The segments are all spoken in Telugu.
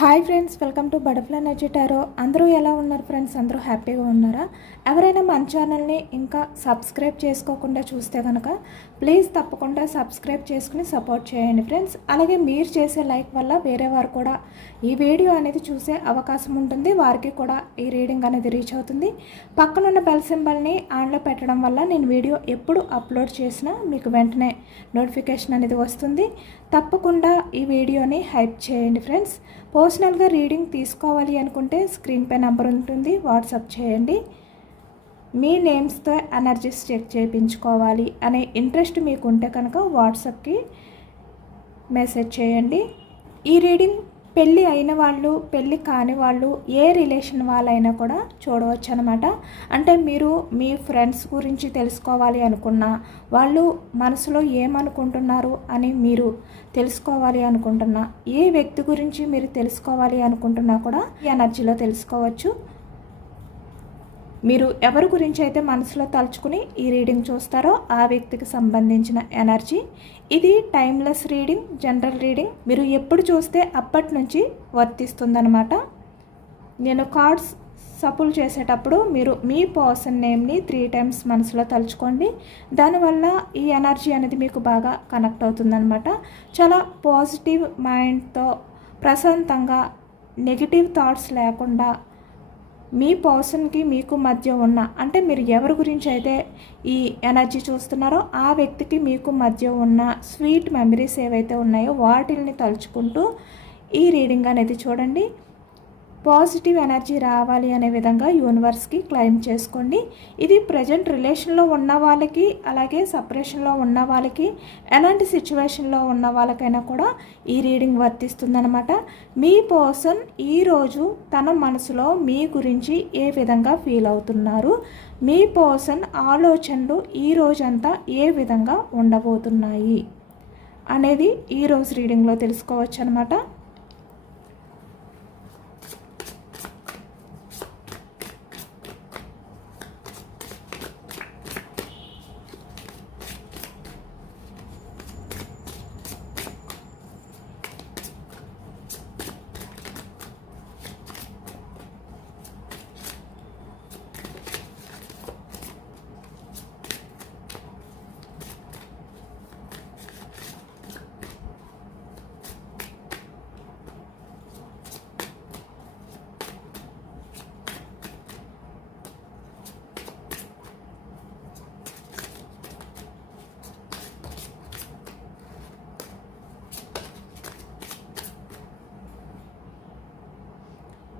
Hi friends, welcome to butterfly energy tarot. అందరూ ఎలా ఉన్నారు ఫ్రెండ్స్? అందరూ హ్యాపీగా ఉన్నారా? ఎవరైనా మన ఛానల్ని ఇంకా సబ్స్క్రైబ్ చేసుకోకుండా చూస్తే కనుక ప్లీజ్ తప్పకుండా సబ్స్క్రైబ్ చేసుకుని సపోర్ట్ చేయండి ఫ్రెండ్స్. అలాగే మీరు చేసే లైక్ వల్ల వేరే వారు కూడా ఈ వీడియో అనేది చూసే అవకాశం ఉంటుంది, వారికి కూడా ఈ రీడింగ్ అనేది రీచ్ అవుతుంది. పక్కనున్న బెల్ సింబల్ని ఆన్లో పెట్టడం వల్ల నేను వీడియో ఎప్పుడు అప్లోడ్ చేసినా మీకు వెంటనే నోటిఫికేషన్ అనేది వస్తుంది. తప్పకుండా ఈ వీడియోని హైప్ చేయండి ఫ్రెండ్స్. పర్సనల్గా రీడింగ్ తీసుకోవాలి అనుకుంటే స్క్రీన్పై నెంబర్ ఉంటుంది, వాట్సాప్ చేయండి. మీ నేమ్స్తో ఎనర్జీస్ చెక్ చేయించుకోవాలి అనే ఇంట్రెస్ట్ మీకు ఉంటే కనుక వాట్సాప్కి మెసేజ్ చేయండి. ఈ రీడింగ్ పెళ్ళి అయిన వాళ్ళు, పెళ్ళి కాని వాళ్ళు, ఏ రిలేషన్ వాళ్ళైనా కూడా చూడవచ్చు అనమాట. అంటే మీరు మీ ఫ్రెండ్స్ గురించి తెలుసుకోవాలి అనుకున్నా, వాళ్ళు మనసులో ఏమనుకుంటున్నారు అని మీరు తెలుసుకోవాలి అనుకుంటున్నా, ఏ వ్యక్తి గురించి మీరు తెలుసుకోవాలి అనుకుంటున్నా కూడా ఈ ఎనర్జీలో తెలుసుకోవచ్చు. మీరు ఎవరి గురించి అయితే మనసులో తలుచుకుని ఈ రీడింగ్ చూస్తారో ఆ వ్యక్తికి సంబంధించిన ఎనర్జీ ఇది. Timeless reading, general reading. మీరు ఎప్పుడు చూస్తే అప్పటి నుంచి వర్తిస్తుందన్నమాట. నేను కార్డ్స్ సపుల్ చేసేటప్పుడు మీరు మీ పర్సన్ నేమ్ని 3 times మనసులో తలుచుకోండి. దానివల్ల ఈ ఎనర్జీ అనేది మీకు బాగా కనెక్ట్ అవుతుందన్నమాట. చాలా పాజిటివ్ మైండ్తో, ప్రశాంతంగా, నెగిటివ్ థాట్స్ లేకుండా మీ పర్సన్కి మీకు మధ్య ఉన్న, అంటే మీరు ఎవరి గురించి అయితే ఈ ఎనర్జీ చూస్తున్నారో ఆ వ్యక్తికి మీకు మధ్య ఉన్న స్వీట్ మెమరీస్ ఏవైతే ఉన్నాయో వాటిని తలుచుకుంటూ ఈ రీడింగ్ అనేది చూడండి. పాజిటివ్ ఎనర్జీ రావాలి అనే విధంగా యూనివర్స్కి క్లెయిమ్ చేసుకోండి. ఇది ప్రజెంట్ రిలేషన్లో ఉన్న వాళ్ళకి, అలాగే సపరేషన్లో ఉన్న వాళ్ళకి, ఎలాంటి సిచ్యువేషన్లో ఉన్న వాళ్ళకైనా కూడా ఈ రీడింగ్ వర్తిస్తుందన్నమాట. మీ పర్సన్ ఈరోజు తన మనసులో మీ గురించి ఏ విధంగా ఫీల్ అవుతున్నారు, మీ పర్సన్ ఆలోచనలు ఈ రోజంతా ఏ విధంగా ఉండబోతున్నాయి అనేది ఈరోజు రీడింగ్లో తెలుసుకోవచ్చు అనమాట.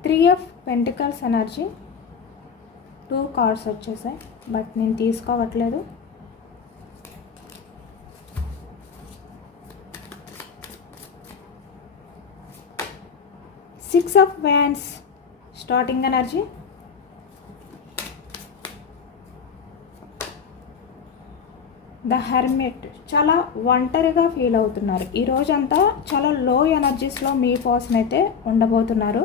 Three of pentacles energy. 2 cards వచ్చేసాయి, బట్ నేను తీసుకోవట్లేదు. Six of wands starting energy. The hermit. చాలా ఒంటరిగా ఫీల్ అవుతున్నారు ఈ రోజంతా. చాలా లో ఎనర్జీస్లో మీ పర్సన్ అయితే ఉండబోతున్నారు.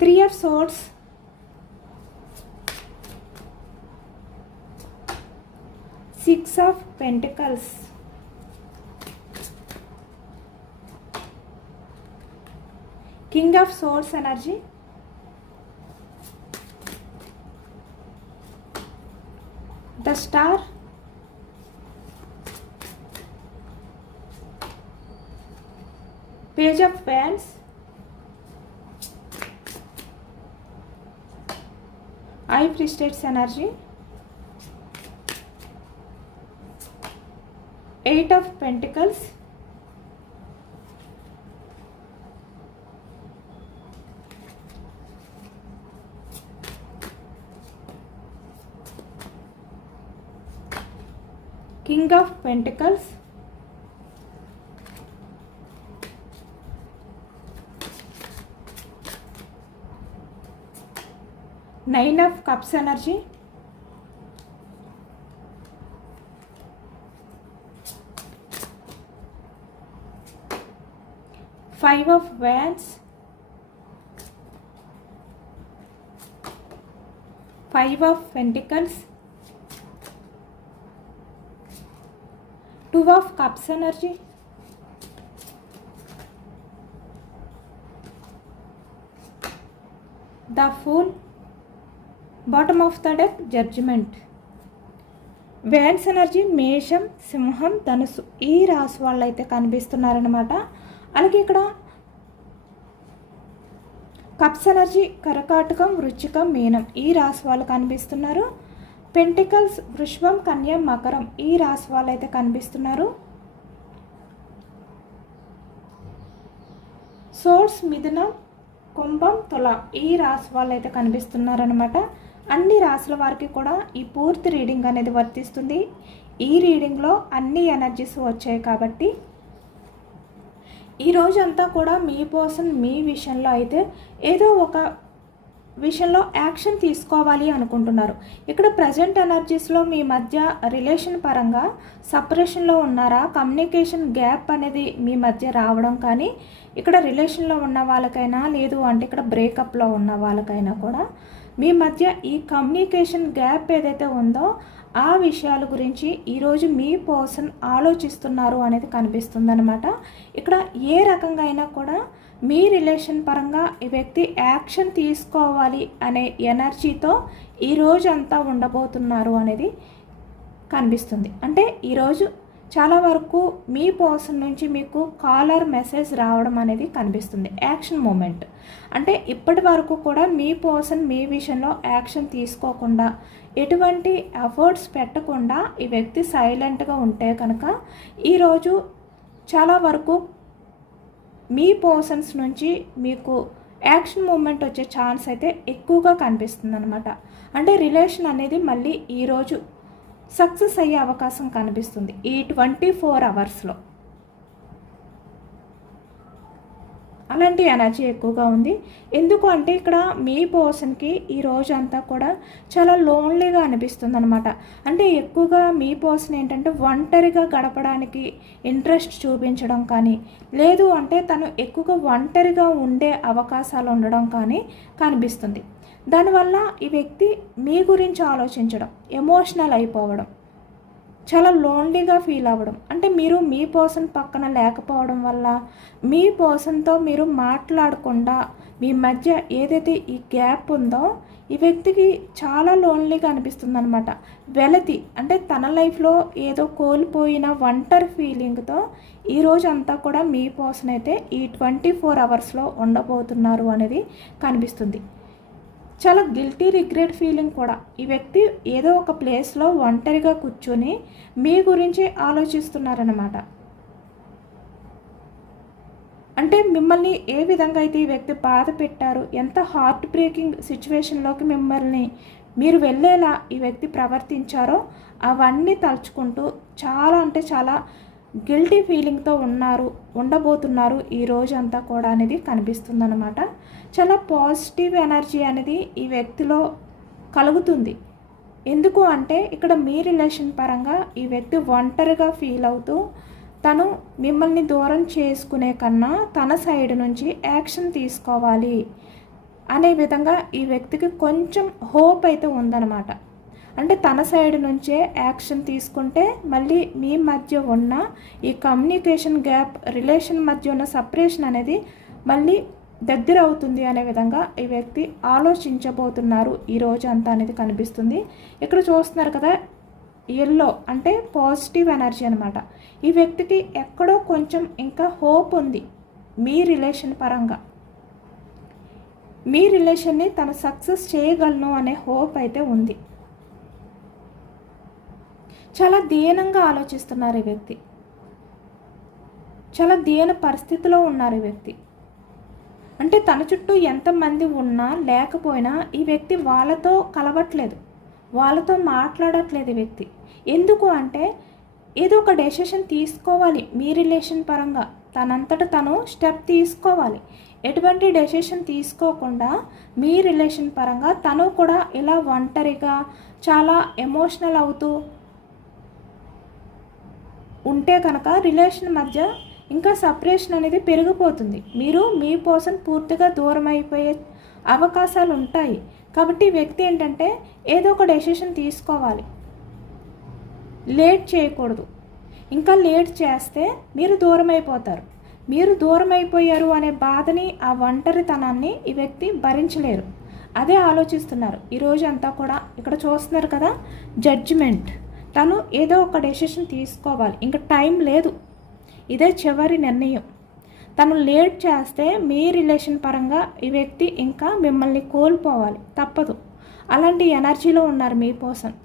3 of swords, 6 of pentacles, king of swords energy, the star, page of wands, high priestess energy, 8 of pentacles, king of pentacles, 9 of cups energy, 5 of wands, 5 of pentacles, 2 of cups energy, the fool, bottom of the deck judgement. Wands energy మేషం, సింహం, ధనుసు ఈ రాశి వాళ్ళు అయితే కనిపిస్తున్నారనమాట. అలాగే ఇక్కడ కప్స్ ఎనర్జీ కర్కాటకం, వృశ్చికం, మీనం ఈ రాశి వాళ్ళు కనిపిస్తున్నారు. పెంటికల్స్ వృషభం, కన్య, మకరం ఈ రాశి వాళ్ళు అయితే కనిపిస్తున్నారు. సోర్స్ మిథునం, కుంభం, తుల ఈ రాశి వాళ్ళు అయితే కనిపిస్తున్నారనమాట. అన్ని రాశుల వారికి కూడా ఈ పూర్తి రీడింగ్ అనేది వర్తిస్తుంది. ఈ రీడింగ్లో అన్ని ఎనర్జీస్ వచ్చాయి కాబట్టి ఈ రోజంతా కూడా మీ పర్సన్ మీ విషయంలో అయితే ఏదో ఒక విషయంలో యాక్షన్ తీసుకోవాలి అనుకుంటున్నారు. ఇక్కడ ప్రజెంట్ ఎనర్జీస్లో మీ మధ్య రిలేషన్ పరంగా సపరేషన్లో ఉన్నారా, కమ్యూనికేషన్ గ్యాప్ అనేది మీ మధ్య రావడం కానీ, ఇక్కడ రిలేషన్లో ఉన్న వాళ్ళకైనా లేదు అంటే ఇక్కడ బ్రేకప్లో ఉన్న వాళ్ళకైనా కూడా మీ మధ్య ఈ కమ్యూనికేషన్ గ్యాప్ ఏదైతే ఉందో ఆ విషయాల గురించి ఈరోజు మీ పర్సన్ ఆలోచిస్తున్నారు అనేది కనిపిస్తుంది అనమాట. ఇక్కడ ఏ రకంగా అయినా కూడా మీ రిలేషన్ పరంగా ఈ వ్యక్తి యాక్షన్ తీసుకోవాలి అనే ఎనర్జీతో ఈరోజు అంతా ఉండబోతున్నారు అనేది కనిపిస్తుంది. అంటే ఈరోజు చాలా వరకు మీ పర్సన్ నుంచి మీకు కాలర్ మెసేజ్ రావడం అనేది కనిపిస్తుంది. యాక్షన్ మూమెంట్ అంటే ఇప్పటి వరకు కూడా మీ పర్సన్ మీ విషయంలో యాక్షన్ తీసుకోకుండా ఎటువంటి ఎఫర్ట్స్ పెట్టకుండా ఈ వ్యక్తి సైలెంట్గా ఉంటే కనుక ఈరోజు చాలా వరకు మీ పర్సన్స్ నుంచి మీకు యాక్షన్ మూమెంట్ వచ్చే ఛాన్స్ అయితే ఎక్కువగా కనిపిస్తుంది అనమాట. అంటే రిలేషన్ అనేది మళ్ళీ ఈరోజు సక్సెస్ అయ్యే అవకాశం కనిపిస్తుంది ఈ 24 అవర్స్లో. అలాంటి ఎనర్జీ ఎక్కువగా ఉంది. ఎందుకు అంటే ఇక్కడ మీ పర్సన్కి ఈ రోజు అంతా కూడా చాలా లోన్లీగా అనిపిస్తుంది అనమాట. అంటే ఎక్కువగా మీ పర్సన్ ఏంటంటే ఒంటరిగా గడపడానికి ఇంట్రెస్ట్ చూపించడం కానీ, లేదు అంటే తను ఎక్కువగా ఒంటరిగా ఉండే అవకాశాలు ఉండడం కానీ కనిపిస్తుంది. దానివల్ల ఈ వ్యక్తి మీ గురించి ఆలోచించడం, ఎమోషనల్ అయిపోవడం, చాలా లోన్లీగా ఫీల్ అవ్వడం. అంటే మీరు మీ పర్సన్ పక్కన లేకపోవడం వల్ల మీ పర్సన్తో మీరు మాట్లాడకుండా మీ మధ్య ఏదైతే ఈ గ్యాప్ ఉందో ఈ వ్యక్తికి చాలా లోన్లీగా అనిపిస్తుంది అనమాట. వెలతి అంటే తన లైఫ్లో ఏదో కోల్పోయిన ఒంటరి ఫీలింగ్తో ఈరోజు అంతా కూడా మీ పర్సన్ అయితే ఈ 24 అవర్స్లో ఉండబోతున్నారు అనేది కనిపిస్తుంది. చాలా గిల్టీ రిగ్రెట్ ఫీలింగ్ కూడా. ఈ వ్యక్తి ఏదో ఒక ప్లేస్లో ఒంటరిగా కూర్చొని మీ గురించి ఆలోచిస్తున్నారన్నమాట. అంటే మిమ్మల్ని ఏ విధంగా అయితే ఈ వ్యక్తి బాధ పెట్టారు, ఎంత హార్ట్ బ్రేకింగ్ సిచ్యువేషన్లోకి మిమ్మల్ని మీరు వెళ్ళేలా ఈ వ్యక్తి ప్రవర్తించారో అవన్నీ తలుచుకుంటూ చాలా అంటే చాలా గిల్టీ ఫీలింగ్తో ఉండబోతున్నారు ఈ రోజంతా కూడా అనేది కనిపిస్తుందన్నమాట. చాలా పాజిటివ్ ఎనర్జీ అనేది ఈ వ్యక్తిలో కలుగుతుంది. ఎందుకు అంటే ఇక్కడ మీ రిలేషన్ పరంగా ఈ వ్యక్తి ఒంటరిగా ఫీల్ అవుతూ తను మిమ్మల్ని దూరం చేసుకునే కన్నా తన సైడ్ నుంచి యాక్షన్ తీసుకోవాలి అనే విధంగా ఈ వ్యక్తికి కొంచెం హోప్ అయితే ఉందన్నమాట. అంటే తన సైడ్ నుంచే యాక్షన్ తీసుకుంటే మళ్ళీ మీ మధ్య ఉన్న ఈ కమ్యూనికేషన్ గ్యాప్, రిలేషన్ మధ్య ఉన్న సపరేషన్ అనేది మళ్ళీ దగ్గర అవుతుంది అనే విధంగా ఈ వ్యక్తి ఆలోచించబోతున్నారు ఈ రోజు అంతా అనేది కనిపిస్తుంది. ఇక్కడ చూస్తున్నారు కదా, ఎల్లో అంటే పాజిటివ్ ఎనర్జీ అనమాట. ఈ వ్యక్తికి ఎక్కడో కొంచెం ఇంకా హోప్ ఉంది మీ రిలేషన్ పరంగా. మీ రిలేషన్ని తను సక్సెస్ చేయగలను అనే హోప్ అయితే ఉంది. చాలా దీనంగా ఆలోచిస్తున్నారు ఈ వ్యక్తి. చాలా దీన పరిస్థితిలో ఉన్నారు ఈ వ్యక్తి. అంటే తన చుట్టూ ఎంతమంది ఉన్నా లేకపోయినా ఈ వ్యక్తి వాళ్ళతో కలవట్లేదు, వాళ్ళతో మాట్లాడట్లేదు ఈ వ్యక్తి. ఎందుకు అంటే ఏదో ఒక డెసిషన్ తీసుకోవాలి మీ రిలేషన్ పరంగా, తనంతట తను స్టెప్ తీసుకోవాలి. ఎటువంటి డెసిషన్ తీసుకోకుండా మీ రిలేషన్ పరంగా తను కూడా ఇలా ఒంటరిగా చాలా ఎమోషనల్ అవుతూ ఉంటే కనుక రిలేషన్ మధ్య ఇంకా సపరేషన్ అనేది పెరిగిపోతుంది. మీరు మీ పర్సన్ పూర్తిగా దూరం అయిపోయే అవకాశాలు ఉంటాయి. కాబట్టి వ్యక్తి ఏంటంటే ఏదో ఒక డెసిషన్ తీసుకోవాలి, లేట్ చేయకూడదు. ఇంకా లేట్ చేస్తే మీరు దూరం అయిపోతారు. మీరు దూరం అయిపోయారు అనే బాధని, ఆ ఒంటరితనాన్ని ఈ వ్యక్తి భరించలేరు. అదే ఆలోచిస్తున్నారు ఈరోజు అంతా కూడా. ఇక్కడ చూస్తున్నారు కదా, జడ్జిమెంట్. తను ఏదో ఒక డెసిషన్ తీసుకోవాలి, ఇంకా టైం లేదు, ఇదే చివరి నిర్ణయం. తను లేట్ చేస్తే మీ రిలేషన్ పరంగా ఈ వ్యక్తి ఇంకా మిమ్మల్ని కోల్పోవాలి, తప్పదు. అలాంటి ఎనర్జీలో ఉన్నారు మీ పర్సన్.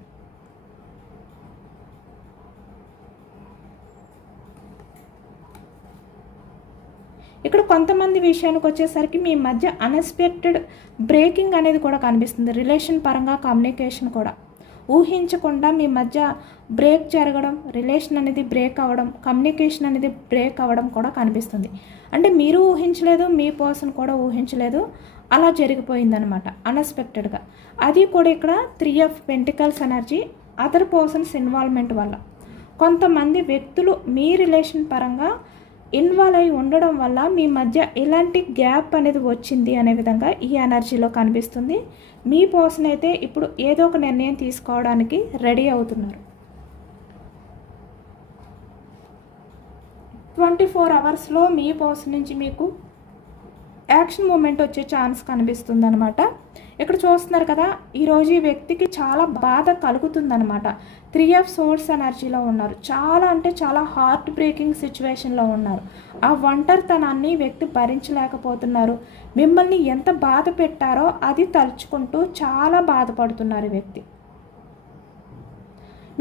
ఇక్కడ కొంతమంది విషయానికి వచ్చేసరికి మీ మధ్య అన్ఎక్స్పెక్టెడ్ బ్రేకింగ్ అనేది కూడా కనిపిస్తుంది. రిలేషన్ పరంగా కమ్యూనికేషన్ కూడా ఊహించకుండా మీ మధ్య బ్రేక్ జరగడం, రిలేషన్ అనేది బ్రేక్ అవ్వడం, కమ్యూనికేషన్ అనేది బ్రేక్ అవ్వడం కూడా కనిపిస్తుంది. అంటే మీరు ఊహించలేదు, మీ పర్సన్ కూడా ఊహించలేదు, అలా జరిగిపోయిందనమాట అన్ఎక్స్పెక్టెడ్గా. అది కూడా ఇక్కడ 3 of pentacles energy other persons involvement వల్ల. కొంతమంది వ్యక్తులు మీ రిలేషన్ పరంగా ఇన్వాల్వ్ అయి ఉండడం వల్ల మీ మధ్య ఇలాంటి గ్యాప్ అనేది వచ్చింది అనే విధంగా ఈ ఎనర్జీలో కనిపిస్తుంది. మీ పర్సన్ అయితే ఇప్పుడు ఏదో ఒక నిర్ణయం తీసుకోవడానికి రెడీ అవుతున్నారు. 24 అవర్స్లో మీ పర్సన్ నుంచి మీకు యాక్షన్ మూమెంట్ వచ్చే ఛాన్స్ కనిపిస్తుంది అనమాట. ఇక్కడ చూస్తున్నారు కదా, ఈరోజు ఈ వ్యక్తికి చాలా బాధ కలుగుతుందనమాట. 3 ఆఫ్ సోర్స్ ఎనర్జీలో ఉన్నారు. చాలా అంటే చాలా హార్ట్ బ్రేకింగ్ సిచ్యువేషన్లో ఉన్నారు. ఆ ఒంటరితనాన్ని వ్యక్తి భరించలేకపోతున్నారు. మిమ్మల్ని ఎంత బాధ పెట్టారో అది తలుచుకుంటూ చాలా బాధపడుతున్నారు ఈ వ్యక్తి.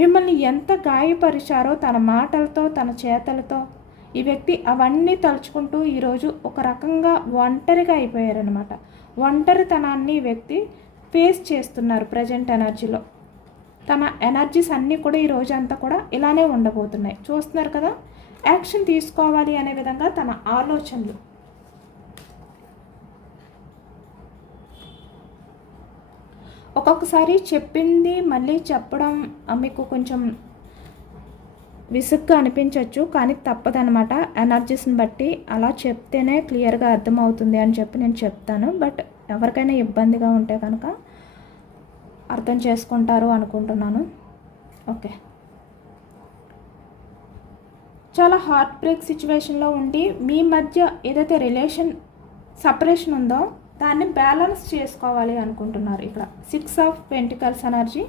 మిమ్మల్ని ఎంత గాయపరిచారో తన మాటలతో, తన చేతలతో ఈ వ్యక్తి అవన్నీ తలుచుకుంటూ ఈరోజు ఒక రకంగా ఒంటరిగా అయిపోయారనమాట. ఒంటరితనాన్ని ఈ వ్యక్తి ఫేస్ చేస్తున్నారు ప్రజెంట్ ఎనర్జీలో. తన ఎనర్జీస్ అన్నీ కూడా ఈ రోజు అంతా కూడా ఇలానే ఉండబోతున్నాయి. చూస్తున్నారు కదా, యాక్షన్ తీసుకోవాలి అనే విధంగా తన ఆలోచనలు. ఒక్కొక్కసారి చెప్పింది మళ్ళీ చెప్పడం మీకు కొంచెం విసుగ్గా అనిపించవచ్చు, కానీ తప్పదనమాట. ఎనర్జీస్ని బట్టి అలా చెప్తేనే క్లియర్గా అర్థమవుతుంది అని చెప్పి నేను చెప్తాను. బట్ ఎవరికైనా ఇబ్బందిగా ఉంటే కనుక అర్థం చేసుకుంటారు అనుకుంటున్నాను. ఓకే, చాలా హార్ట్ బ్రేక్ సిచ్యువేషన్లో ఉండి మీ మధ్య ఏదైతే రిలేషన్ సపరేషన్ ఉందో దాన్ని బ్యాలెన్స్ చేసుకోవాలి అనుకుంటున్నారు. ఇక్కడ 6 ఆఫ్ పెంటికల్స్ ఎనర్జీ.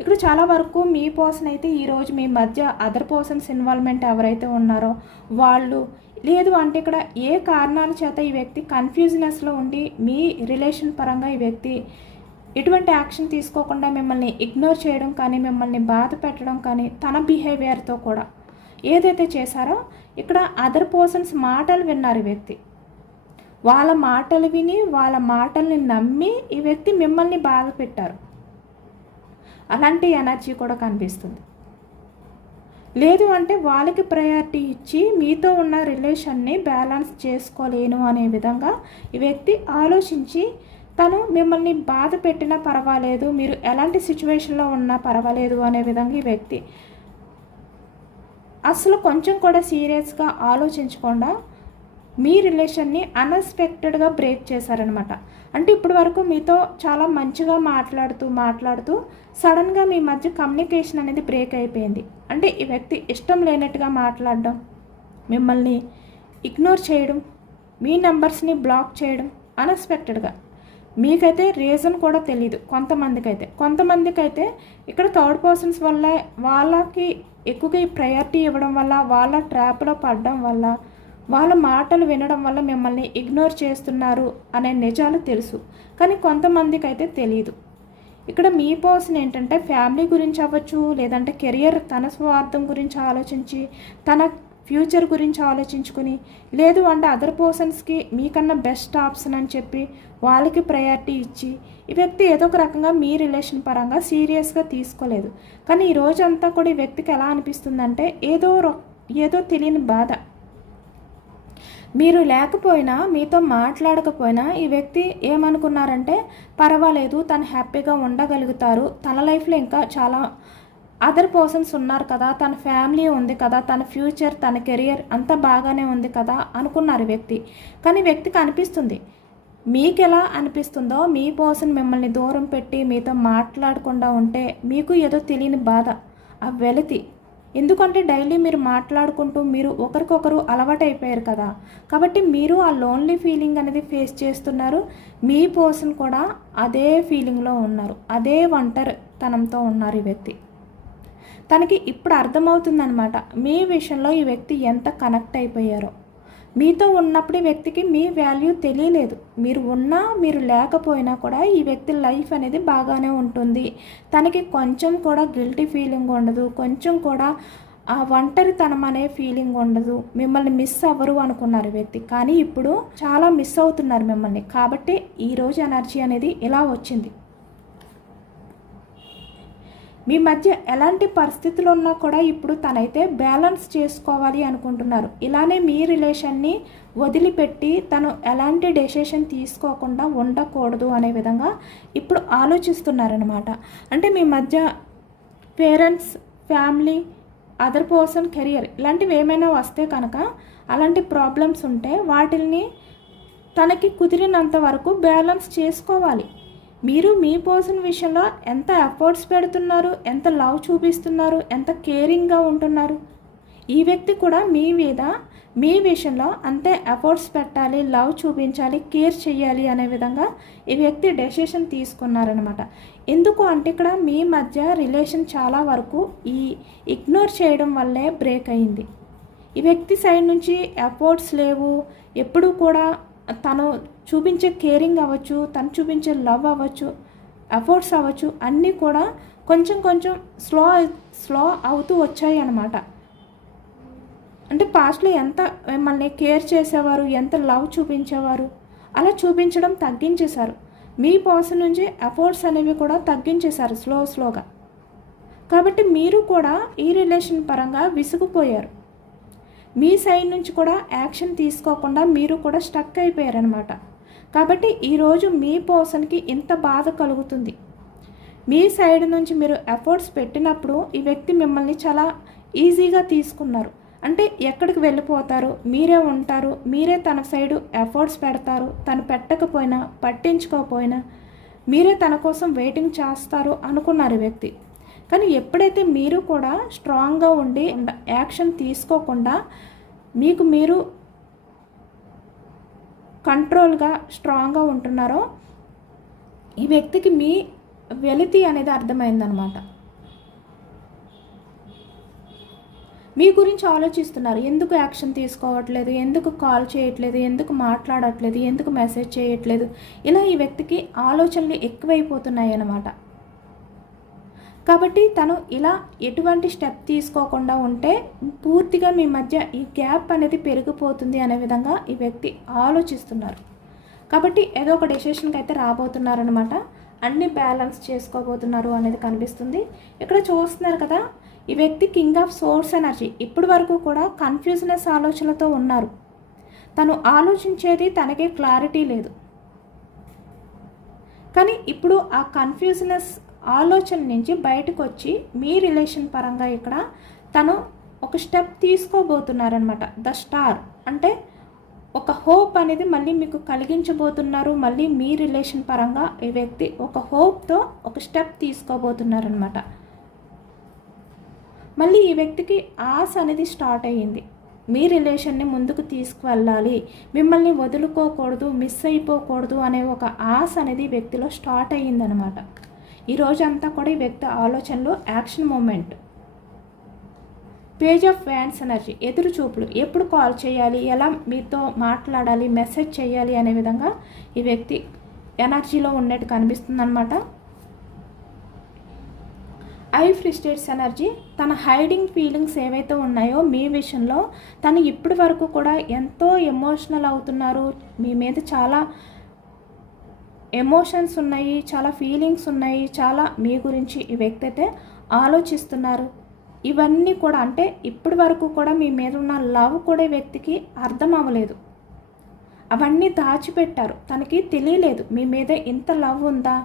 ఇక్కడ చాలా వరకు మీ పర్సన్ అయితే ఈరోజు మీ మధ్య అదర్ పర్సన్స్ ఇన్వాల్వ్మెంట్ ఎవరైతే ఉన్నారో వాళ్ళు, లేదు అంటే ఇక్కడ ఏ కారణాల చేత ఈ వ్యక్తి కన్ఫ్యూజనెస్లో ఉండి మీ రిలేషన్ పరంగా ఈ వ్యక్తి ఎటువంటి యాక్షన్ తీసుకోకుండా మిమ్మల్ని ఇగ్నోర్ చేయడం కానీ, మిమ్మల్ని బాధ పెట్టడం కానీ, తన బిహేవియర్తో కూడా ఏదైతే చేశారో ఇక్కడ అదర్ పర్సన్స్ మాటలు విన్నారు ఈ వ్యక్తి. వాళ్ళ మాటలు విని వాళ్ళ మాటల్ని నమ్మి ఈ వ్యక్తి మిమ్మల్ని బాధ పెట్టారు. అలాంటి ఎనర్జీ కూడా కనిపిస్తుంది. లేదు అంటే వాళ్ళకి ప్రయారిటీ ఇచ్చి మీతో ఉన్న రిలేషన్ని బ్యాలెన్స్ చేసుకోలేను అనే విధంగా ఈ వ్యక్తి ఆలోచించి తను మిమ్మల్ని బాధ పెట్టినా పర్వాలేదు, మీరు ఎలాంటి సిచ్యువేషన్లో ఉన్నా పర్వాలేదు అనే విధంగా ఈ వ్యక్తి అసలు కొంచెం కూడా సీరియస్గా ఆలోచించకుండా మీ రిలేషన్ని అన్ఎక్స్పెక్టెడ్గా బ్రేక్ చేశారనమాట. అంటే ఇప్పటి వరకు మీతో చాలా మంచిగా మాట్లాడుతూ సడన్గా మీ మధ్య కమ్యూనికేషన్ అనేది బ్రేక్ అయిపోయింది. అంటే ఈ వ్యక్తి ఇష్టం లేనట్టుగా మాట్లాడడం, మిమ్మల్ని ఇగ్నోర్ చేయడం, మీ నెంబర్స్ని బ్లాక్ చేయడం అన్ఎక్స్పెక్టెడ్గా. మీకైతే రీజన్ కూడా తెలీదు. కొంతమందికైతే ఇక్కడ థర్డ్ పర్సన్స్ వల్ల వాళ్ళకి ఎక్కువగా ఈ ప్రయారిటీ ఇవ్వడం వల్ల, వాళ్ళ ట్రాప్లో పడడం వల్ల, వాళ్ళ మాటలు వినడం వల్ల మిమ్మల్ని ఇగ్నోర్ చేస్తున్నారు అనే నిజాలు తెలుసు. కానీ కొంతమందికి అయితే తెలియదు. ఇక్కడ మీ పర్సన్ ఏంటంటే ఫ్యామిలీ గురించి అవ్వచ్చు, లేదంటే కెరియర్ తన స్వార్థం గురించి ఆలోచించి, తన ఫ్యూచర్ గురించి ఆలోచించుకుని, లేదు అంటే అదర్ పర్సన్స్కి మీకన్నా బెస్ట్ ఆప్షన్ అని చెప్పి వాళ్ళకి ప్రయారిటీ ఇచ్చి ఈ వ్యక్తి ఏదో ఒక రకంగా మీ రిలేషన్ పరంగా సీరియస్గా తీసుకోలేదు. కానీ ఈ రోజంతా కూడా ఈ వ్యక్తికి ఎలా అనిపిస్తుందంటే ఏదో తెలియని బాధ. మీరు లేకపోయినా, మీతో మాట్లాడకపోయినా ఈ వ్యక్తి ఏమనుకున్నారంటే పర్వాలేదు, తను హ్యాపీగా ఉండగలుగుతారు, తన లైఫ్లో ఇంకా చాలా అదర్ పర్సన్స్ ఉన్నారు కదా, తన ఫ్యామిలీ ఉంది కదా, తన ఫ్యూచర్, తన కెరియర్ అంతా బాగానే ఉంది కదా అనుకున్నారు వ్యక్తి. కానీ వ్యక్తికి అనిపిస్తుంది, మీకు ఎలా అనిపిస్తుందో మీ పర్సన్ మిమ్మల్ని దూరం పెట్టి మీతో మాట్లాడకుండా ఉంటే మీకు ఏదో తెలియని బాధ, ఆ వెలితి ఎందుకంటే డైలీ మీరు మాట్లాడుకుంటూ మీరు ఒకరికొకరు అలవాటైపోయారు కదా, కాబట్టి మీరు ఆ లోన్లీ ఫీలింగ్ అనేది ఫేస్ చేస్తున్నారు. మీ పర్సన్ కూడా అదే ఫీలింగ్లో ఉన్నారు, అదే ఒంటరితనంతో ఉన్నారు ఈ వ్యక్తి. తనకి ఇప్పుడు అర్థమవుతుందనమాట మీ విషయంలో ఈ వ్యక్తి ఎంత కనెక్ట్ అయిపోయారో. మీతో ఉన్నప్పుడు ఈ వ్యక్తికి మీ వాల్యూ తెలియలేదు. మీరు ఉన్నా మీరు లేకపోయినా కూడా ఈ వ్యక్తి లైఫ్ అనేది బాగానే ఉంటుంది. తనకి కొంచెం కూడా గిల్టీ ఫీలింగ్ ఉండదు, కొంచెం కూడా ఆ ఒంటరితనం అనే ఫీలింగ్ ఉండదు. మిమ్మల్ని మిస్ అవ్వరు అనుకున్నారు వ్యక్తి, కానీ ఇప్పుడు చాలా మిస్ అవుతున్నారు మిమ్మల్ని. కాబట్టి ఈరోజు ఎనర్జీ అనేది ఇలా వచ్చింది. మీ మధ్య ఎలాంటి పరిస్థితులు ఉన్నా కూడా ఇప్పుడు తనైతే బ్యాలెన్స్ చేసుకోవాలి అనుకుంటున్నారు. ఇలానే మీ రిలేషన్ని వదిలిపెట్టి తను ఎలాంటి డెసిషన్ తీసుకోకుండా ఉండకూడదు అనే విధంగా ఇప్పుడు ఆలోచిస్తున్నారనమాట. అంటే మీ మధ్య parents, family, other person, career ఇలాంటివి ఏమైనా వస్తే కనుక, అలాంటి ప్రాబ్లమ్స్ ఉంటే వాటిల్ని తనకి కుదిరినంత వరకు బ్యాలెన్స్ చేసుకోవాలి. మీరు మీ పర్సన్ విషయంలో ఎంత ఎఫర్ట్స్ పెడుతున్నారు, ఎంత లవ్ చూపిస్తున్నారు, ఎంత కేరింగ్గా ఉంటున్నారు. ఈ వ్యక్తి కూడా మీ మీద మీ విషయంలో అంతే ఎఫర్ట్స్ పెట్టాలి, లవ్ చూపించాలి, కేర్ చేయాలి అనే విధంగా ఈ వ్యక్తి డెసిషన్ తీసుకున్నారనమాట. ఎందుకు అంటే ఇక్కడ మీ మధ్య రిలేషన్ చాలా వరకు ఈ ఇగ్నోర్ చేయడం వల్లే బ్రేక్ అయింది. ఈ వ్యక్తి సైడ్ నుంచి ఎఫర్ట్స్ లేవు. ఎప్పుడు కూడా తను చూపించే కేరింగ్ అవ్వచ్చు, తను చూపించే లవ్ అవ్వచ్చు, ఎఫర్ట్స్ అవ్వచ్చు, అన్నీ కూడా కొంచెం కొంచెం స్లో అవుతూ వచ్చాయి అన్నమాట. అంటే పాస్ట్లో ఎంత మిమ్మల్ని కేర్ చేసేవారు, ఎంత లవ్ చూపించేవారు, అలా చూపించడం తగ్గించేశారు. మీ పర్సన్ నుంచి ఎఫర్ట్స్ అనేవి కూడా తగ్గించేశారు స్లోగా. కాబట్టి మీరు కూడా ఈ రిలేషన్ పరంగా విసిగిపోయారు. మీ సైడ్ నుంచి కూడా యాక్షన్ తీసుకోకుండా మీరు కూడా స్టక్ అయిపోయారనమాట. కాబట్టి ఈరోజు మీ పర్సన్కి ఇంత బాధ కలుగుతుంది. మీ సైడ్ నుంచి మీరు ఎఫర్ట్స్ పెట్టినప్పుడు ఈ వ్యక్తి మిమ్మల్ని చాలా ఈజీగా తీసుకున్నారు. అంటే ఎక్కడికి వెళ్ళిపోతారు, మీరే ఉంటారు, మీరే తన సైడు ఎఫర్ట్స్ పెడతారు, తను పెట్టకపోయినా పట్టించుకోకపోయినా మీరే తన కోసం వెయిటింగ్ చేస్తారు అనుకున్నారు వ్యక్తి. కానీ ఎప్పుడైతే మీరు కూడా స్ట్రాంగ్గా ఉండి యాక్షన్ తీసుకోకుండా మీకు మీరు కంట్రోల్గా స్ట్రాంగ్గా ఉంటున్నారో ఈ వ్యక్తికి మీ వెలితి అనేది అర్థమైందనమాట. మీ గురించి ఆలోచిస్తున్నారు. ఎందుకు యాక్షన్ తీసుకోవట్లేదు, ఎందుకు కాల్ చేయట్లేదు, ఎందుకు మాట్లాడట్లేదు, ఎందుకు మెసేజ్ చేయట్లేదు, ఇలా ఈ వ్యక్తికి ఆలోచనలు ఎక్కువైపోతున్నాయి అన్నమాట. కాబట్టి తను ఇలా ఎటువంటి స్టెప్ తీసుకోకుండా ఉంటే పూర్తిగా మీ మధ్య ఈ గ్యాప్ అనేది పెరిగిపోతుంది అనే విధంగా ఈ వ్యక్తి ఆలోచిస్తున్నారు. కాబట్టి ఏదో ఒక డెసిషన్కి అయితే రాబోతున్నారనమాట. అన్ని బ్యాలెన్స్ చేసుకోబోతున్నారు అనేది కనిపిస్తుంది. ఇక్కడ చూస్తున్నారు కదా, ఈ వ్యక్తి కింగ్ ఆఫ్ సోర్స్ ఎనర్జీ. ఇప్పటి వరకు కూడా కన్ఫ్యూజనెస్ ఆలోచనలతో ఉన్నారు. తను ఆలోచించేది తనకే క్లారిటీ లేదు. కానీ ఇప్పుడు ఆ కన్ఫ్యూజనెస్ ఆలోచన నుంచి బయటకు వచ్చి మీ రిలేషన్ పరంగా ఇక్కడ తను ఒక స్టెప్ తీసుకోబోతున్నారనమాట. ద స్టార్ అంటే ఒక హోప్ అనేది మళ్ళీ మీకు కలిగించబోతున్నారు. మళ్ళీ మీ రిలేషన్ పరంగా ఈ వ్యక్తి ఒక హోప్తో ఒక స్టెప్ తీసుకోబోతున్నారనమాట. మళ్ళీ ఈ వ్యక్తికి ఆశ అనేది స్టార్ట్ అయ్యింది. మీ రిలేషన్ని ముందుకు తీసుకువెళ్ళాలి, మిమ్మల్ని వదులుకోకూడదు, మిస్ అయిపోకూడదు అనే ఒక ఆశ అనేది వ్యక్తిలో స్టార్ట్ అయ్యిందనమాట. ఈ రోజంతా కూడా ఈ వ్యక్తి ఆలోచనలో action moment. Page of wands energy, ఎదురు చూపులు, ఎప్పుడు కాల్ చేయాలి, ఎలా మీతో మాట్లాడాలి, మెసేజ్ చేయాలి అనే విధంగా ఈ వ్యక్తి ఎనర్జీలో ఉన్నట్టు కనిపిస్తుంది అనమాట. ఐ ఫ్రిస్టేట్స్ ఎనర్జీ, తన హైడింగ్ ఫీలింగ్స్ ఏవైతే ఉన్నాయో మీ విషయంలో తను ఇప్పటి వరకు కూడా ఎంతో ఎమోషనల్ అవుతున్నారు. మీ మీద చాలా ఎమోషన్స్ ఉన్నాయి, చాలా ఫీలింగ్స్ ఉన్నాయి, చాలా మీ గురించి ఈ వ్యక్తి అయితే ఆలోచిస్తున్నారు. ఇవన్నీ కూడా అంటే ఇప్పటి వరకు కూడా మీ మీద ఉన్న లవ్ కూడా ఈ వ్యక్తికి అర్థం అవ్వలేదు. అవన్నీ దాచిపెట్టారు, తనకి తెలియలేదు మీ మీద ఇంత లవ్ ఉందా,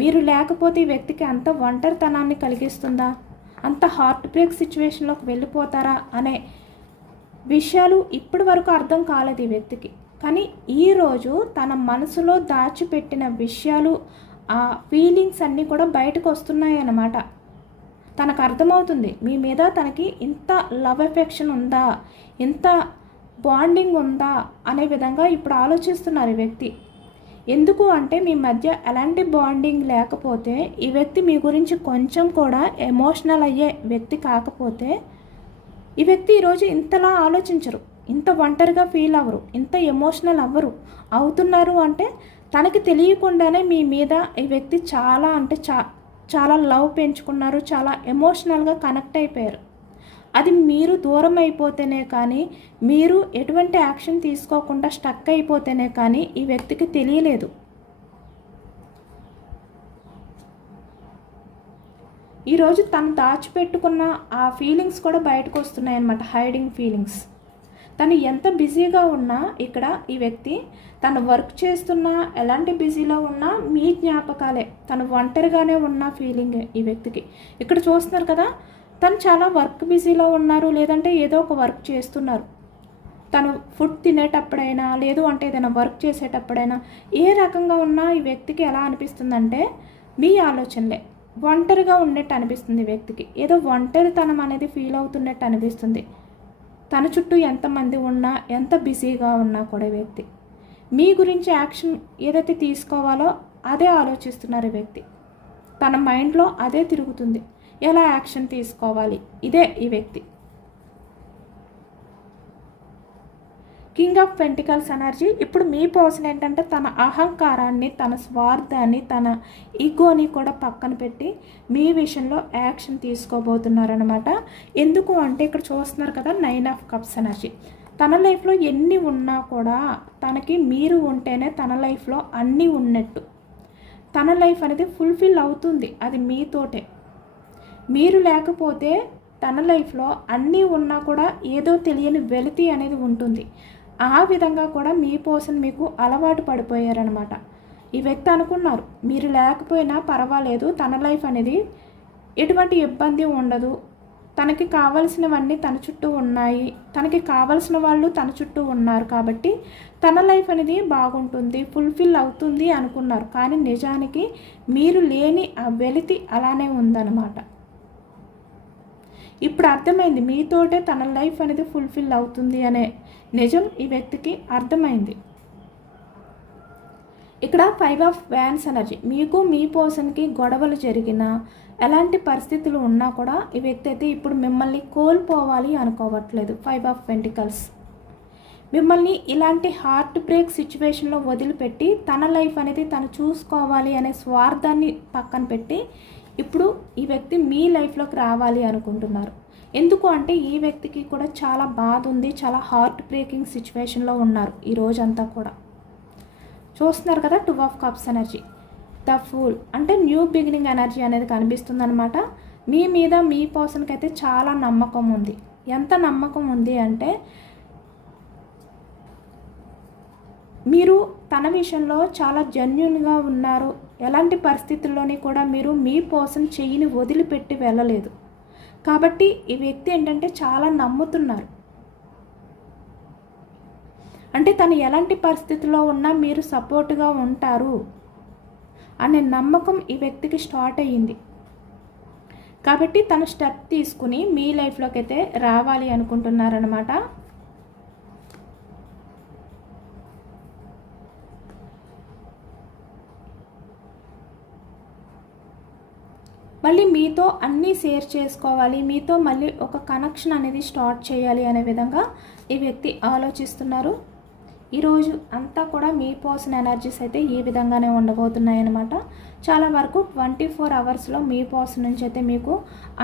మీరు లేకపోతే ఈ వ్యక్తికి అంత ఒంటరితనాన్ని కలిగిస్తుందా, అంత హార్ట్ బ్రేక్ సిచ్యువేషన్లోకి వెళ్ళిపోతారా అనే విషయాలు ఇప్పటి వరకు అర్థం కాలేదు ఈ వ్యక్తికి. కానీ ఈరోజు తన మనసులో దాచిపెట్టిన విషయాలు, ఆ ఫీలింగ్స్ అన్నీ కూడా బయటకు వస్తున్నాయి అన్నమాట. తనకు అర్థమవుతుంది మీ మీద తనకి ఇంత లవ్ ఎఫెక్షన్ ఉందా, ఇంత బాండింగ్ ఉందా అనే విధంగా ఇప్పుడు ఆలోచిస్తున్నారు ఈ వ్యక్తి. ఎందుకు అంటే మీ మధ్య ఎలాంటి బాండింగ్ లేకపోతే, ఈ వ్యక్తి మీ గురించి కొంచెం కూడా ఎమోషనల్ అయ్యే వ్యక్తి కాకపోతే ఈ వ్యక్తి ఈరోజు ఇంతలా ఆలోచించరు, ఇంత ఒంటరిగా ఫీల్ అవ్వరు, ఇంత ఎమోషనల్ అవ్వరు. అవుతున్నారు అంటే తనకి తెలియకుండానే మీ మీద ఈ వ్యక్తి చాలా అంటే చాలా లవ్ పెంచుకున్నారు, చాలా ఎమోషనల్గా కనెక్ట్ అయిపోయారు. అది మీరు దూరం అయిపోతేనే కానీ, మీరు ఎటువంటి యాక్షన్ తీసుకోకుండా స్టక్ అయిపోతేనే కానీ ఈ వ్యక్తికి తెలియలేదు. ఈరోజు తను దాచిపెట్టుకున్న ఆ ఫీలింగ్స్ కూడా బయటకు వస్తున్నాయి అన్నమాట, హైడింగ్ ఫీలింగ్స్. తను ఎంత బిజీగా ఉన్నా ఇక్కడ ఈ వ్యక్తి తను వర్క్ చేస్తున్నా, ఎలాంటి బిజీలో ఉన్నా మీ జ్ఞాపకాలే, తను ఒంటరిగానే ఉన్న ఫీలింగ్ ఈ వ్యక్తికి. ఇక్కడ చూస్తున్నారు కదా, తను చాలా వర్క్ బిజీలో ఉన్నారు, లేదంటే ఏదో ఒక వర్క్ చేస్తున్నారు. తను ఫుడ్ తినేటప్పుడైనా, లేదు అంటే ఏదైనా వర్క్ చేసేటప్పుడైనా, ఏ రకంగా ఉన్నా ఈ వ్యక్తికి ఎలా అనిపిస్తుందంటే మీ ఆలోచనలే. ఒంటరిగా ఉన్నట్టు అనిపిస్తుంది వ్యక్తికి, ఏదో ఒంటరితనం అనేది ఫీల్ అవుతున్నట్టు అనిపిస్తుంది. తన చుట్టూ ఎంతమంది ఉన్నా, ఎంత బిజీగా ఉన్నా కూడా వ్యక్తి మీ గురించి యాక్షన్ ఏదైతే తీసుకోవాలో అదే ఆలోచిస్తున్నారు ఈ వ్యక్తి. తన మైండ్లో అదే తిరుగుతుంది, ఎలా యాక్షన్ తీసుకోవాలి, ఇదే ఈ వ్యక్తి. King of pentacles energy. ఇప్పుడు మీ పర్సన్ ఏంటంటే తన అహంకారాన్ని, తన స్వార్థాన్ని, తన ఈగోని కూడా పక్కన పెట్టి మీ విషయంలో యాక్షన్ తీసుకోబోతున్నారనమాట. ఎందుకు అంటే ఇక్కడ చూస్తున్నారు కదా, 9 ఆఫ్ కప్స్ ఎనర్జీ. తన లైఫ్లో ఎన్ని ఉన్నా కూడా తనకి మీరు ఉంటేనే తన లైఫ్లో అన్నీ ఉన్నట్టు. తన లైఫ్ అనేది ఫుల్ఫిల్ అవుతుంది, అది మీతోటే. మీరు లేకపోతే తన లైఫ్లో అన్నీ ఉన్నా కూడా ఏదో తెలియని వెలితి అనేది ఉంటుంది. ఆ విధంగా కూడా మీ పర్సన్ మీకు అలవాటు పడిపోయారనమాట. ఈ వ్యక్తి అనుకున్నారు మీరు లేకపోయినా పర్వాలేదు, తన లైఫ్ అనేది ఎటువంటి ఇబ్బంది ఉండదు, తనకి కావలసినవన్నీ తన చుట్టూ ఉన్నాయి, తనకి కావలసిన వాళ్ళు తన చుట్టూ ఉన్నారు కాబట్టి తన లైఫ్ అనేది బాగుంటుంది, ఫుల్ఫిల్ అవుతుంది అనుకున్నారు. కానీ నిజానికి మీరు లేని ఆ వెలితి అలానే ఉందన్నమాట. ఇప్పుడు అర్థమైంది, మీతోటే తన లైఫ్ అనేది ఫుల్ఫిల్ అవుతుంది అనే నిజం ఈ వ్యక్తికి అర్థమైంది. ఇక్కడ 5 ఆఫ్ వ్యాన్స్ ఎనర్జీ. మీకు మీ పర్సన్కి గొడవలు జరిగినా, ఎలాంటి పరిస్థితులు ఉన్నా కూడా ఈ వ్యక్తి అయితే ఇప్పుడు మిమ్మల్ని కోల్పోవాలి అనుకోవట్లేదు. 5 ఆఫ్ పెంటికల్స్. మిమ్మల్ని ఇలాంటి హార్ట్ బ్రేక్ సిచ్యువేషన్లో వదిలిపెట్టి తన లైఫ్ అనేది తను చూసుకోవాలి అనే స్వార్థాన్ని పక్కన పెట్టి ఇప్పుడు ఈ వ్యక్తి మీ లైఫ్లోకి రావాలి అనుకుంటున్నారు. ఎందుకు అంటే ఈ వ్యక్తికి కూడా చాలా బాధ ఉంది, చాలా హార్ట్ బ్రేకింగ్ సిచ్యువేషన్లో ఉన్నారు ఈ రోజంతా కూడా. చూస్తున్నారు కదా, 2 of cups energy. The fool అంటే న్యూ బిగినింగ్ ఎనర్జీ అనేది కనిపిస్తుంది అనమాట. మీ మీద మీ పర్సన్కి అయితే చాలా నమ్మకం ఉంది. ఎంత నమ్మకం ఉంది అంటే మీరు తన విషయంలో చాలా జెన్యూన్గా ఉన్నారు. ఎలాంటి పరిస్థితుల్లోని కూడా మీరు మీ పర్సన్ చెయ్యిని వదిలిపెట్టి వెళ్ళలేదు. కాబట్టి ఈ వ్యక్తి ఏంటంటే చాలా నమ్ముతున్నారు. అంటే తను ఎలాంటి పరిస్థితుల్లో ఉన్నా మీరు సపోర్ట్గా ఉంటారు అనే నమ్మకం ఈ వ్యక్తికి స్టార్ట్ అయ్యింది. కాబట్టి తను స్టెప్ తీసుకుని మీ లైఫ్లోకి అయితే రావాలి అనుకుంటున్నారనమాట. మళ్ళీ మీతో అన్నీ షేర్ చేసుకోవాలి, మీతో మళ్ళీ ఒక కనెక్షన్ అనేది స్టార్ట్ చేయాలి అనే విధంగా ఈ వ్యక్తి ఆలోచిస్తున్నారు. ఈరోజు అంతా కూడా మీ పర్సన్ ఎనర్జీస్ అయితే ఈ విధంగానే ఉండబోతున్నాయి అన్నమాట. చాలా వరకు 24 అవర్స్లో మీ పర్సన్ నుంచి అయితే మీకు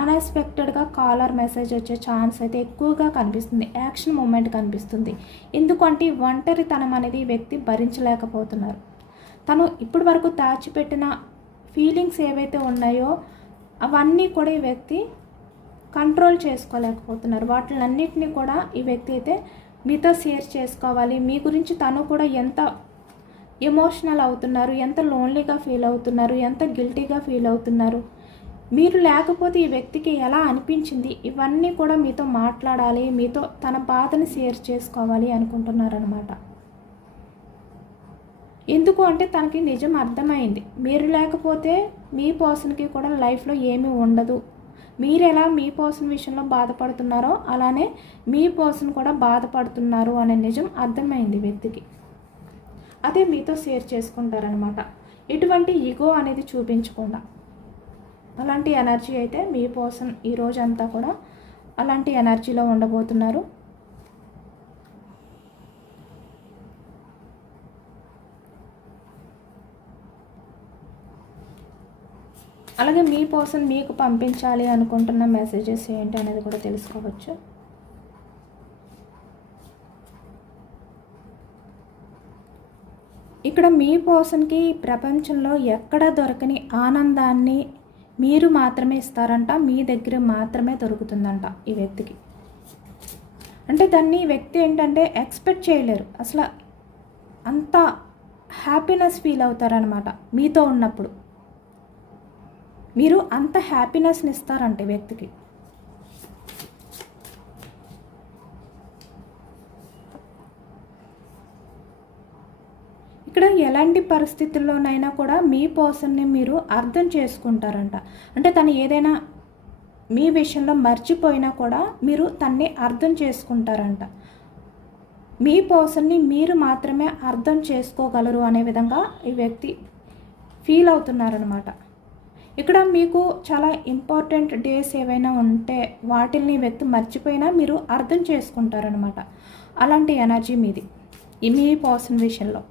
అన్ఎక్స్పెక్టెడ్గా కాలర్ మెసేజ్ వచ్చే ఛాన్స్ అయితే ఎక్కువగా కనిపిస్తుంది. యాక్షన్ మూమెంట్ కనిపిస్తుంది. ఎందుకంటే ఒంటరితనం అనేది ఈ వ్యక్తి భరించలేకపోతున్నారు. తను ఇప్పటి వరకు దాచిపెట్టిన ఫీలింగ్స్ ఏవైతే ఉన్నాయో అవన్నీ కూడా ఈ వ్యక్తి కంట్రోల్ చేసుకోలేకపోతున్నారు. వాటిలన్నిటినీ కూడా ఈ వ్యక్తి అయితే మీతో షేర్ చేసుకోవాలి. మీ గురించి తను కూడా ఎంత ఎమోషనల్ అవుతున్నారు, ఎంత లోన్లీగా ఫీల్ అవుతున్నారు, ఎంత గిల్టీగా ఫీల్ అవుతున్నారు, మీరు లేకపోతే ఈ వ్యక్తికి ఎలా అనిపించింది, ఇవన్నీ కూడా మీతో మాట్లాడాలి, మీతో తన బాధని షేర్ చేసుకోవాలి అనుకుంటున్నారనమాట. ఎందుకు అంటే తనకి నిజం అర్థమైంది. మీరు లేకపోతే మీ పర్సన్కి కూడా లైఫ్లో ఏమీ ఉండదు, మీరు ఎలా మీ పర్సన్ విషయంలో బాధపడుతున్నారో అలానే మీ పర్సన్ కూడా బాధపడుతున్నారు అనే నిజం అర్థమైంది వ్యక్తికి. అదే మీతో షేర్ చేసుకుంటారనమాట, ఎటువంటి ఈగో అనేది చూపించకుండా. అలాంటి ఎనర్జీ అయితే మీ పర్సన్ ఈ రోజంతా కూడా అలాంటి ఎనర్జీలో ఉండబోతున్నారు. అలాగే మీ పర్సన్ మీకు పంపించాలి అనుకుంటున్న మెసేజెస్ ఏంటి అనేది కూడా తెలుసుకోవచ్చు. ఇక్కడ మీ పర్సన్కి ప్రపంచంలో ఎక్కడ దొరకని ఆనందాన్ని మీరు మాత్రమే ఇస్తారంట, మీ దగ్గర మాత్రమే దొరుకుతుందంట ఈ వ్యక్తికి. అంటే దాన్ని వ్యక్తి ఏంటంటే ఎక్స్పెక్ట్ చేయలేరు, అసలు అంత హ్యాపీనెస్ ఫీల్ అవుతారనమాట మీతో ఉన్నప్పుడు. మీరు అంత హ్యాపీనెస్ని ఇస్తారంటే వ్యక్తికి. ఇక్కడ ఎలాంటి పరిస్థితుల్లోనైనా కూడా మీ పర్సన్ని మీరు అర్థం చేసుకుంటారంట. అంటే తను ఏదైనా మీ విషయంలో మర్చిపోయినా కూడా మీరు తన్ని అర్థం చేసుకుంటారంట. మీ పర్సన్ని మీరు మాత్రమే అర్థం చేసుకోగలరు అనే విధంగా ఈ వ్యక్తి ఫీల్ అవుతున్నారనమాట. ఇక్కడ మీకు చాలా ఇంపార్టెంట్ డేస్ ఏవైనా ఉంటే వాటిని వ్యక్తి మర్చిపోయినా మీరు అర్థం చేసుకుంటారనమాట. అలాంటి ఎనర్జీ మీది మీ పర్సన్ విషయంలో.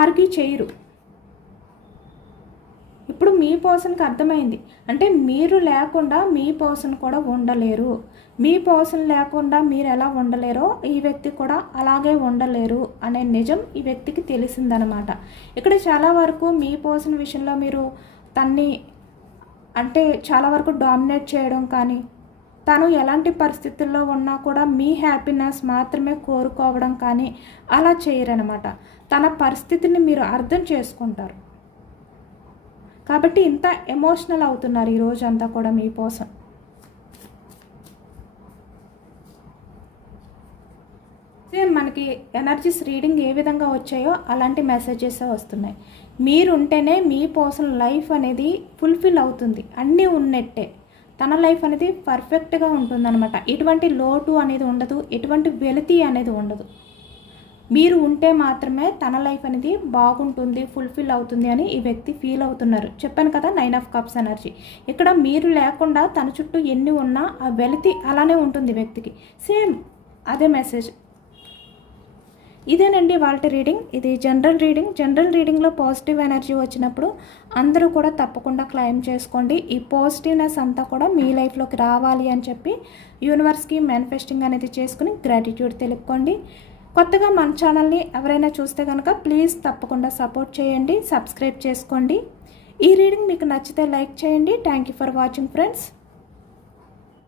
ఆర్గ్యూ చేయరు. ఇప్పుడు మీ పర్సన్కి అర్థమైంది, అంటే మీరు లేకుండా మీ పర్సన్ కూడా ఉండలేరు, మీ పర్సన్ లేకుండా మీరు ఎలా ఉండలేరో ఈ వ్యక్తి కూడా అలాగే ఉండలేరు అనే నిజం ఈ వ్యక్తికి తెలిసిందనమాట. ఇక్కడ చాలా వరకు మీ పర్సన్ విషయంలో మీరు తన్ని అంటే చాలా వరకు డామినేట్ చేయడం కానీ, తను ఎలాంటి పరిస్థితుల్లో ఉన్నా కూడా మీ హ్యాపీనెస్ మాత్రమే కోరుకోవడం కానీ అలా చేయరనమాట. తన పరిస్థితిని మీరు అర్థం చేసుకుంటారు కాబట్టి ఇంత ఎమోషనల్ అవుతున్నారు ఈ రోజంతా కూడా మీ పర్సన్. సేమ్ మనకి ఎనర్జీస్ రీడింగ్ ఏ విధంగా వచ్చాయో అలాంటి మెసేజెస్ వస్తున్నాయి. మీరుంటేనే మీ పర్సన్ లైఫ్ అనేది ఫుల్ఫిల్ అవుతుంది, అన్నీ ఉన్నట్టే. తన లైఫ్ అనేది పర్ఫెక్ట్గా ఉంటుందన్నమాట. ఎటువంటి లోటు అనేది ఉండదు, ఎటువంటి వెలితి అనేది ఉండదు. మీరు ఉంటే మాత్రమే తన లైఫ్ అనేది బాగుంటుంది, ఫుల్ఫిల్ అవుతుంది అని ఈ వ్యక్తి ఫీల్ అవుతున్నారు. చెప్పాను కదా, 9 of Cups ఎనర్జీ. ఇక్కడ మీరు లేకుండా తన చుట్టూ ఎన్ని ఉన్నా ఆ వెలితి అలానే ఉంటుంది వ్యక్తికి. సేమ్ అదే మెసేజ్. ఇదేనండి వాళ్ళ రీడింగ్. ఇది జనరల్ రీడింగ్. జనరల్ రీడింగ్లో పాజిటివ్ ఎనర్జీ వచ్చినప్పుడు అందరూ కూడా తప్పకుండా క్లెయిమ్ చేసుకోండి. ఈ పాజిటివ్నెస్ అంతా కూడా మీ లైఫ్లోకి రావాలి అని చెప్పి యూనివర్స్కి మేనిఫెస్టింగ్ అనేది చేసుకుని గ్రాటిట్యూడ్ తెలుపుకోండి. కొత్తగా మన ఛానల్ని ఎవరైనా చూస్తే కనుక ప్లీజ్ తప్పకుండా సపోర్ట్ చేయండి, సబ్స్క్రైబ్ చేసుకోండి. ఈ రీడింగ్ మీకు నచ్చితే లైక్ చేయండి. Thank you for watching friends.